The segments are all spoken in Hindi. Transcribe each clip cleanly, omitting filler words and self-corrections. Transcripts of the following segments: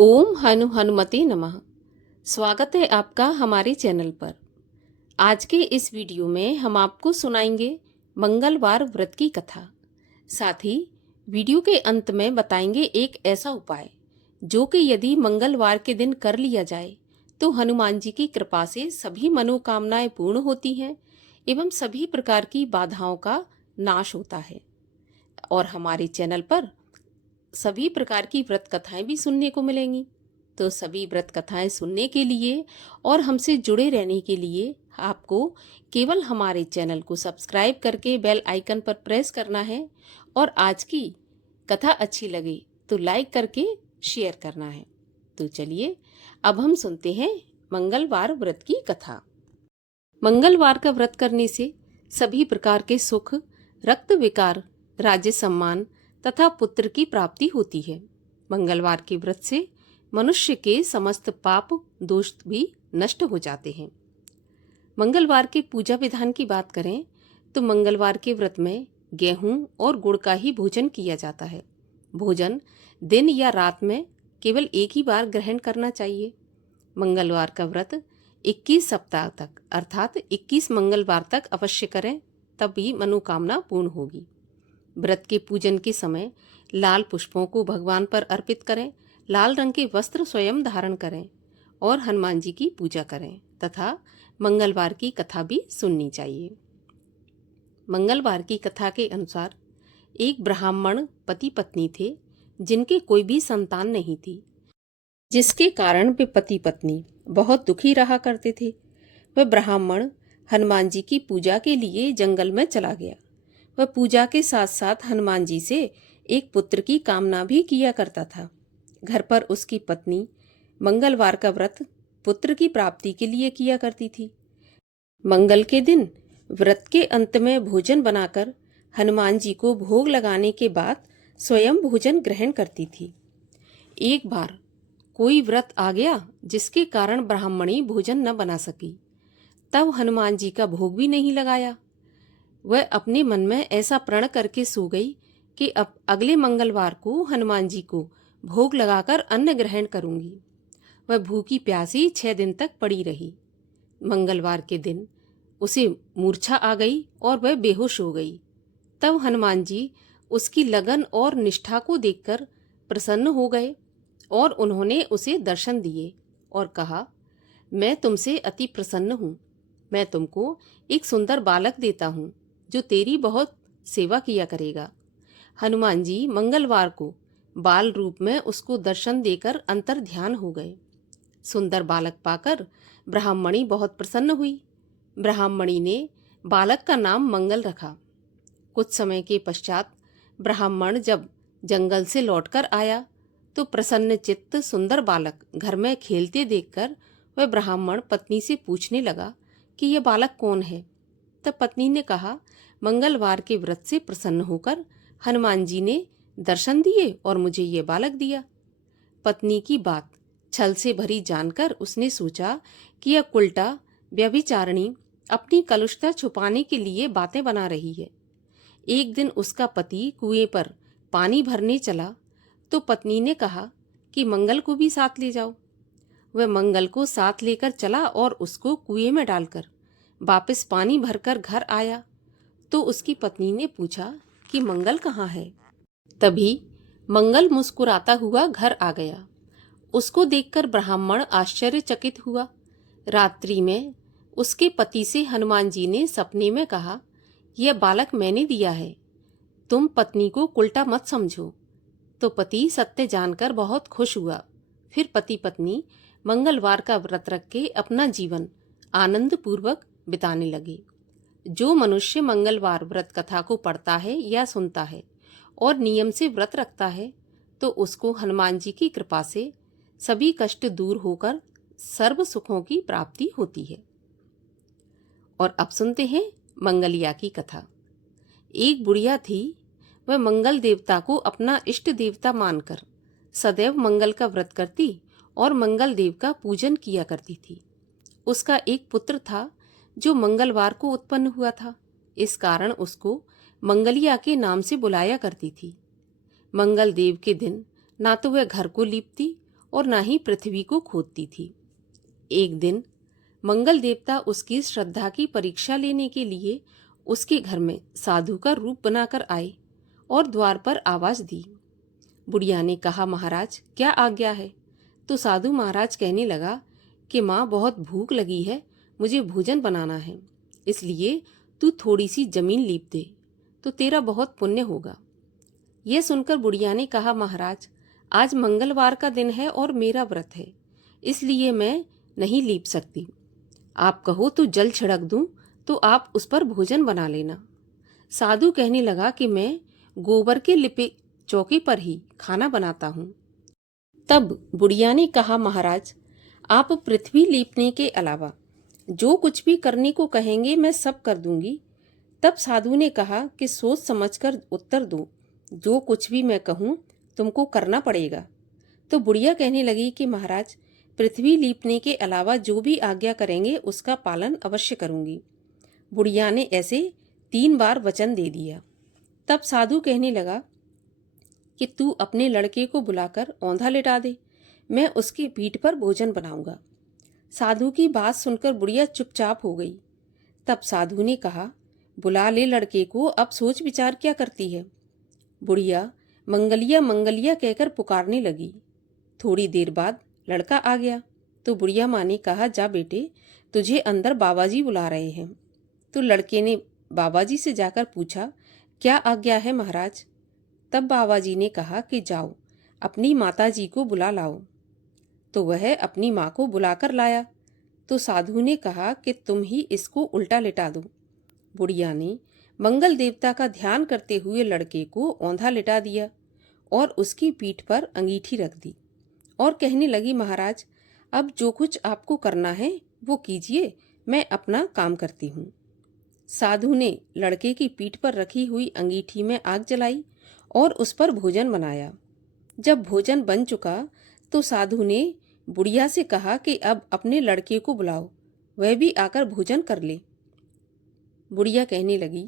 ओम हनुमते नमः। स्वागत है आपका हमारे चैनल पर। आज के इस वीडियो में हम आपको सुनाएंगे मंगलवार व्रत की कथा। साथ ही वीडियो के अंत में बताएंगे एक ऐसा उपाय जो कि यदि मंगलवार के दिन कर लिया जाए तो हनुमान जी की कृपा से सभी मनोकामनाएं पूर्ण होती हैं एवं सभी प्रकार की बाधाओं का नाश होता है। और हमारे चैनल पर सभी प्रकार की व्रत कथाएं भी सुनने को मिलेंगी। तो सभी व्रत कथाएं सुनने के लिए और हमसे जुड़े रहने के लिए आपको केवल हमारे चैनल को सब्सक्राइब करके बेल आइकन पर प्रेस करना है और आज की कथा अच्छी लगे तो लाइक करके शेयर करना है। तो चलिए अब हम सुनते हैं मंगलवार व्रत की कथा। मंगलवार का व्रत करने से सभी प्रकार के सुख, रक्त विकार, राज्य सम्मान तथा पुत्र की प्राप्ति होती है। मंगलवार के व्रत से मनुष्य के समस्त पाप दोष भी नष्ट हो जाते हैं। मंगलवार के पूजा विधान की बात करें तो मंगलवार के व्रत में गेहूं और गुड़ का ही भोजन किया जाता है। भोजन दिन या रात में केवल एक ही बार ग्रहण करना चाहिए। मंगलवार का व्रत 21 सप्ताह तक अर्थात 21 मंगलवार तक अवश्य करें, तभी मनोकामना पूर्ण होगी। व्रत के पूजन के समय लाल पुष्पों को भगवान पर अर्पित करें, लाल रंग के वस्त्र स्वयं धारण करें और हनुमान जी की पूजा करें तथा मंगलवार की कथा भी सुननी चाहिए। मंगलवार की कथा के अनुसार एक ब्राह्मण पति पत्नी थे जिनके कोई भी संतान नहीं थी, जिसके कारण वे पति पत्नी बहुत दुखी रहा करते थे। वह ब्राह्मण हनुमान जी की पूजा के लिए जंगल में चला गया। वह पूजा के साथ साथ हनुमान जी से एक पुत्र की कामना भी किया करता था। घर पर उसकी पत्नी मंगलवार का व्रत पुत्र की प्राप्ति के लिए किया करती थी। मंगल के दिन व्रत के अंत में भोजन बनाकर हनुमान जी को भोग लगाने के बाद स्वयं भोजन ग्रहण करती थी। एक बार कोई व्रत आ गया जिसके कारण ब्राह्मणी भोजन न बना सकी। तब हनुमान जी का भोग भी नहीं लगाया। वह अपने मन में ऐसा प्रण करके सो गई कि अब अगले मंगलवार को हनुमान जी को भोग लगाकर अन्न ग्रहण करूंगी। वह भूखी प्यासी 6 दिन तक पड़ी रही। मंगलवार के दिन उसे मूर्छा आ गई और वह बेहोश हो गई। तब हनुमान जी उसकी लगन और निष्ठा को देखकर प्रसन्न हो गए और उन्होंने उसे दर्शन दिए और कहा, मैं तुमसे अति प्रसन्न हूँ। मैं तुमको एक सुंदर बालक देता हूँ जो तेरी बहुत सेवा किया करेगा। हनुमान जी मंगलवार को बाल रूप में उसको दर्शन देकर अंतर ध्यान हो गए। सुंदर बालक पाकर ब्राह्मणी बहुत प्रसन्न हुई। ब्राह्मणी ने बालक का नाम मंगल रखा। कुछ समय के पश्चात ब्राह्मण जब जंगल से लौटकर आया तो प्रसन्न चित्त सुंदर बालक घर में खेलते देखकर वह ब्राह्मण पत्नी से पूछने लगा कि यह बालक कौन है। तब पत्नी ने कहा, मंगलवार के व्रत से प्रसन्न होकर हनुमान जी ने दर्शन दिए और मुझे ये बालक दिया। पत्नी की बात छल से भरी जानकर उसने सोचा कि यह उल्टा व्यभिचारिणी अपनी कलुषता छुपाने के लिए बातें बना रही है। एक दिन उसका पति कुएं पर पानी भरने चला तो पत्नी ने कहा कि मंगल को भी साथ ले जाओ। वह मंगल को साथ लेकर चला और उसको कुएं में डालकर वापस पानी भरकर घर आया तो उसकी पत्नी ने पूछा कि मंगल कहाँ है। तभी मंगल मुस्कुराता हुआ घर आ गया। उसको देखकर ब्राह्मण आश्चर्यचकित हुआ। रात्रि में उसके पति से हनुमान जी ने सपने में कहा, यह बालक मैंने दिया है, तुम पत्नी को उल्टा मत समझो। तो पति सत्य जानकर बहुत खुश हुआ। फिर पति पत्नी मंगलवार का व्रत रख के अपना जीवन आनंद पूर्वक बिताने लगे। जो मनुष्य मंगलवार व्रत कथा को पढ़ता है या सुनता है और नियम से व्रत रखता है तो उसको हनुमान जी की कृपा से सभी कष्ट दूर होकर सर्व सुखों की प्राप्ति होती है। और अब सुनते हैं मंगलिया की कथा। एक बुढ़िया थी। वह मंगल देवता को अपना इष्ट देवता मानकर सदैव मंगल का व्रत करती और मंगल देव का पूजन किया करती थी। उसका एक पुत्र था जो मंगलवार को उत्पन्न हुआ था। इस कारण उसको मंगलिया के नाम से बुलाया करती थी। मंगल देव के दिन ना तो वह घर को लीपती और ना ही पृथ्वी को खोदती थी। एक दिन मंगल देवता उसकी श्रद्धा की परीक्षा लेने के लिए उसके घर में साधु का रूप बनाकर आए और द्वार पर आवाज दी। बुढ़िया ने कहा, महाराज क्या आज्ञा है? तो साधु महाराज कहने लगा कि माँ बहुत भूख लगी है, मुझे भोजन बनाना है, इसलिए तू थोड़ी सी जमीन लीप दे तो तेरा बहुत पुण्य होगा। यह सुनकर बुढ़िया ने कहा, महाराज आज मंगलवार का दिन है और मेरा व्रत है, इसलिए मैं नहीं लीप सकती। आप कहो तो जल छिड़क दूं तो आप उस पर भोजन बना लेना। साधु कहने लगा कि मैं गोबर के लिपे चौके पर ही खाना बनाता हूँ। तब बुढ़िया ने कहा, महाराज आप पृथ्वी लीपने के अलावा जो कुछ भी करने को कहेंगे मैं सब कर दूंगी। तब साधु ने कहा कि सोच समझकर उत्तर दो, जो कुछ भी मैं कहूँ तुमको करना पड़ेगा। तो बुढ़िया कहने लगी कि महाराज पृथ्वी लीपने के अलावा जो भी आज्ञा करेंगे उसका पालन अवश्य करूंगी। बुढ़िया ने ऐसे 3 बार वचन दे दिया। तब साधु कहने लगा कि तू अपने लड़के को बुलाकर औंधा लिटा दे, मैं उसकी पीठ पर भोजन बनाऊंगा। साधु की बात सुनकर बुढ़िया चुपचाप हो गई। तब साधु ने कहा, बुला ले लड़के को, अब सोच विचार क्या करती है। बुढ़िया मंगलिया मंगलिया कहकर पुकारने लगी। थोड़ी देर बाद लड़का आ गया तो बुढ़िया माँ ने कहा, जा बेटे तुझे अंदर बाबाजी बुला रहे हैं। तो लड़के ने बाबाजी से जाकर पूछा, क्या आज्ञा है महाराज? तब बाबाजी ने कहा कि जाओ अपनी माताजी को बुला लाओ। तो वह अपनी माँ को बुलाकर लाया। तो साधु ने कहा कि तुम ही इसको उल्टा लिटा दो। बुढ़िया ने मंगल देवता का ध्यान करते हुए लड़के को औंधा लिटा दिया और उसकी पीठ पर अंगीठी रख दी और कहने लगी, महाराज अब जो कुछ आपको करना है वो कीजिए, मैं अपना काम करती हूँ। साधु ने लड़के की पीठ पर रखी हुई अंगीठी में आग जलाई और उस पर भोजन बनाया। जब भोजन बन चुका तो साधु ने बुढ़िया से कहा कि अब अपने लड़के को बुलाओ, वह भी आकर भोजन कर ले। बुढ़िया कहने लगी,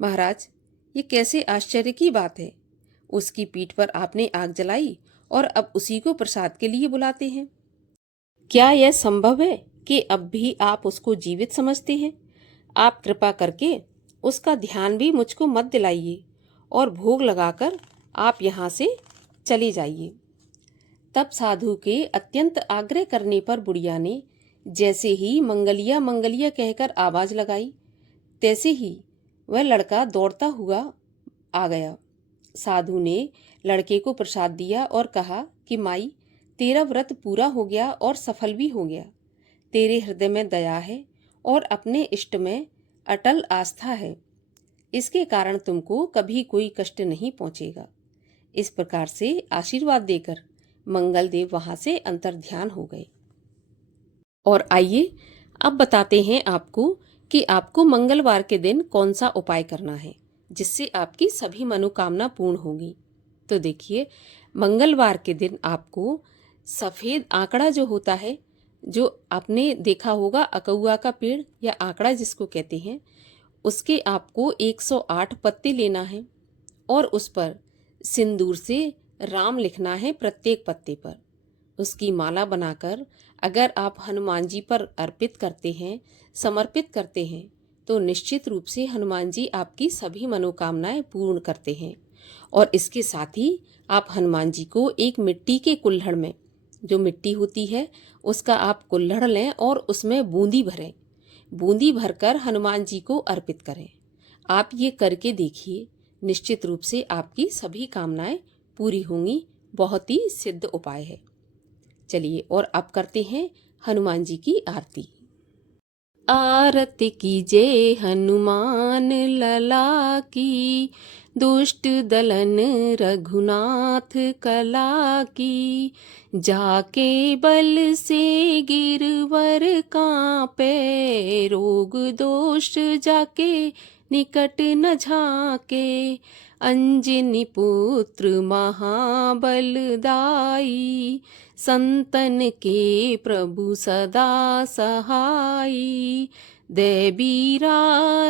महाराज ये कैसे आश्चर्य की बात है, उसकी पीठ पर आपने आग जलाई और अब उसी को प्रसाद के लिए बुलाते हैं। क्या यह संभव है कि अब भी आप उसको जीवित समझते हैं? आप कृपा करके उसका ध्यान भी मुझको मत दिलाइए और भोग लगाकर आप यहाँ से चले जाइए। तब साधु के अत्यंत आग्रह करने पर बुढ़िया ने जैसे ही मंगलिया मंगलिया कहकर आवाज लगाई, तैसे ही वह लड़का दौड़ता हुआ आ गया। साधु ने लड़के को प्रसाद दिया और कहा कि माई तेरा व्रत पूरा हो गया और सफल भी हो गया। तेरे हृदय में दया है और अपने इष्ट में अटल आस्था है, इसके कारण तुमको कभी कोई कष्ट नहीं पहुंचेगा। इस प्रकार से आशीर्वाद देकर मंगलदेव वहां से अंतर्ध्यान हो गए। और आइए अब बताते हैं आपको कि आपको मंगलवार के दिन कौन सा उपाय करना है जिससे आपकी सभी मनोकामना पूर्ण होगी। तो देखिए, मंगलवार के दिन आपको सफेद आंकड़ा जो होता है, जो आपने देखा होगा अकौआ का पेड़ या आंकड़ा जिसको कहते हैं, उसके आपको 108 पत्ते लेना है और उस पर सिंदूर से राम लिखना है प्रत्येक पत्ते पर। उसकी माला बनाकर अगर आप हनुमान जी पर अर्पित करते हैं, समर्पित करते हैं, तो निश्चित रूप से हनुमान जी आपकी सभी मनोकामनाएं पूर्ण करते हैं। और इसके साथ ही आप हनुमान जी को एक मिट्टी के कुल्हड़ में, जो मिट्टी होती है उसका आप कुल्हड़ लें और उसमें बूंदी भरें। बूंदी भरकर हनुमान जी को अर्पित करें। आप ये करके देखिए, निश्चित रूप से आपकी सभी कामनाएं पूरी होंगी। बहुत ही सिद्ध उपाय है। चलिए और अब करते हैं हनुमान जी की आरती। आरती कीजिए हनुमान लला की, दुष्ट दलन रघुनाथ कला की। जाके बल से गिरवर कांपे, रोग दोष जाके निकट न झाके। अंजनी पुत्र महाबलदाई, संतन के प्रभु सदा सहाई। देबीरा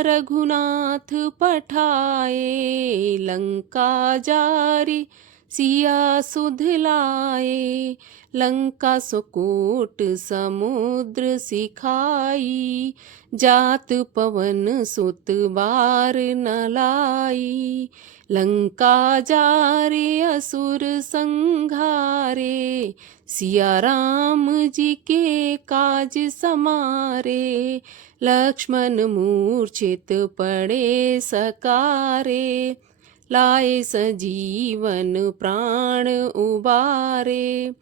रघुनाथ पठाए, लंका जारे सिया सुध लाए। लंका सुकोट समुद्र सिखाई, जात पवन सुत बार न लाई। लंका जारे असुर संघारे, सिया राम जी के काज समारे। लक्ष्मण मूर्छित पड़े सकारे, लाए सजीवन प्राण उबारे।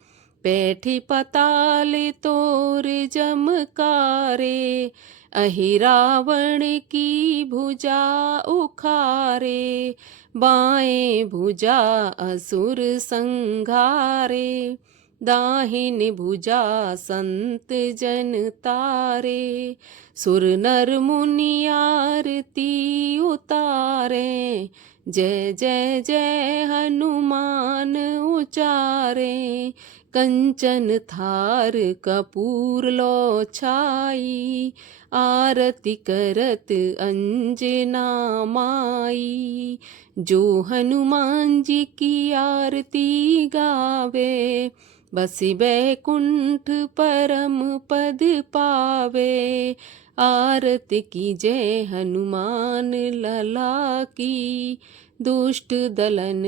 बैठे पताल तोर जमकारे, अहि रावण की भुजा उखारे। बाएं भुजा असुर संघारे, दाहिन भुजा संत जन तारे। सुर नर मुनि आरती उतारे, जय जय जय हनुमान उचारे। कंचन थार कपूर लो छाई, आरती करत अंजना माई। जो हनुमान जी की आरती गावे, बसी बैकुंठ परम पद पावे। आरती की जय हनुमान लला की, दुष्ट दलन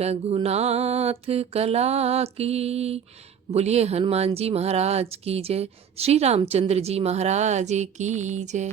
रघुनाथ कला की। बोलिए हनुमान जी महाराज की जय, श्री रामचंद्र जी महाराज की जय।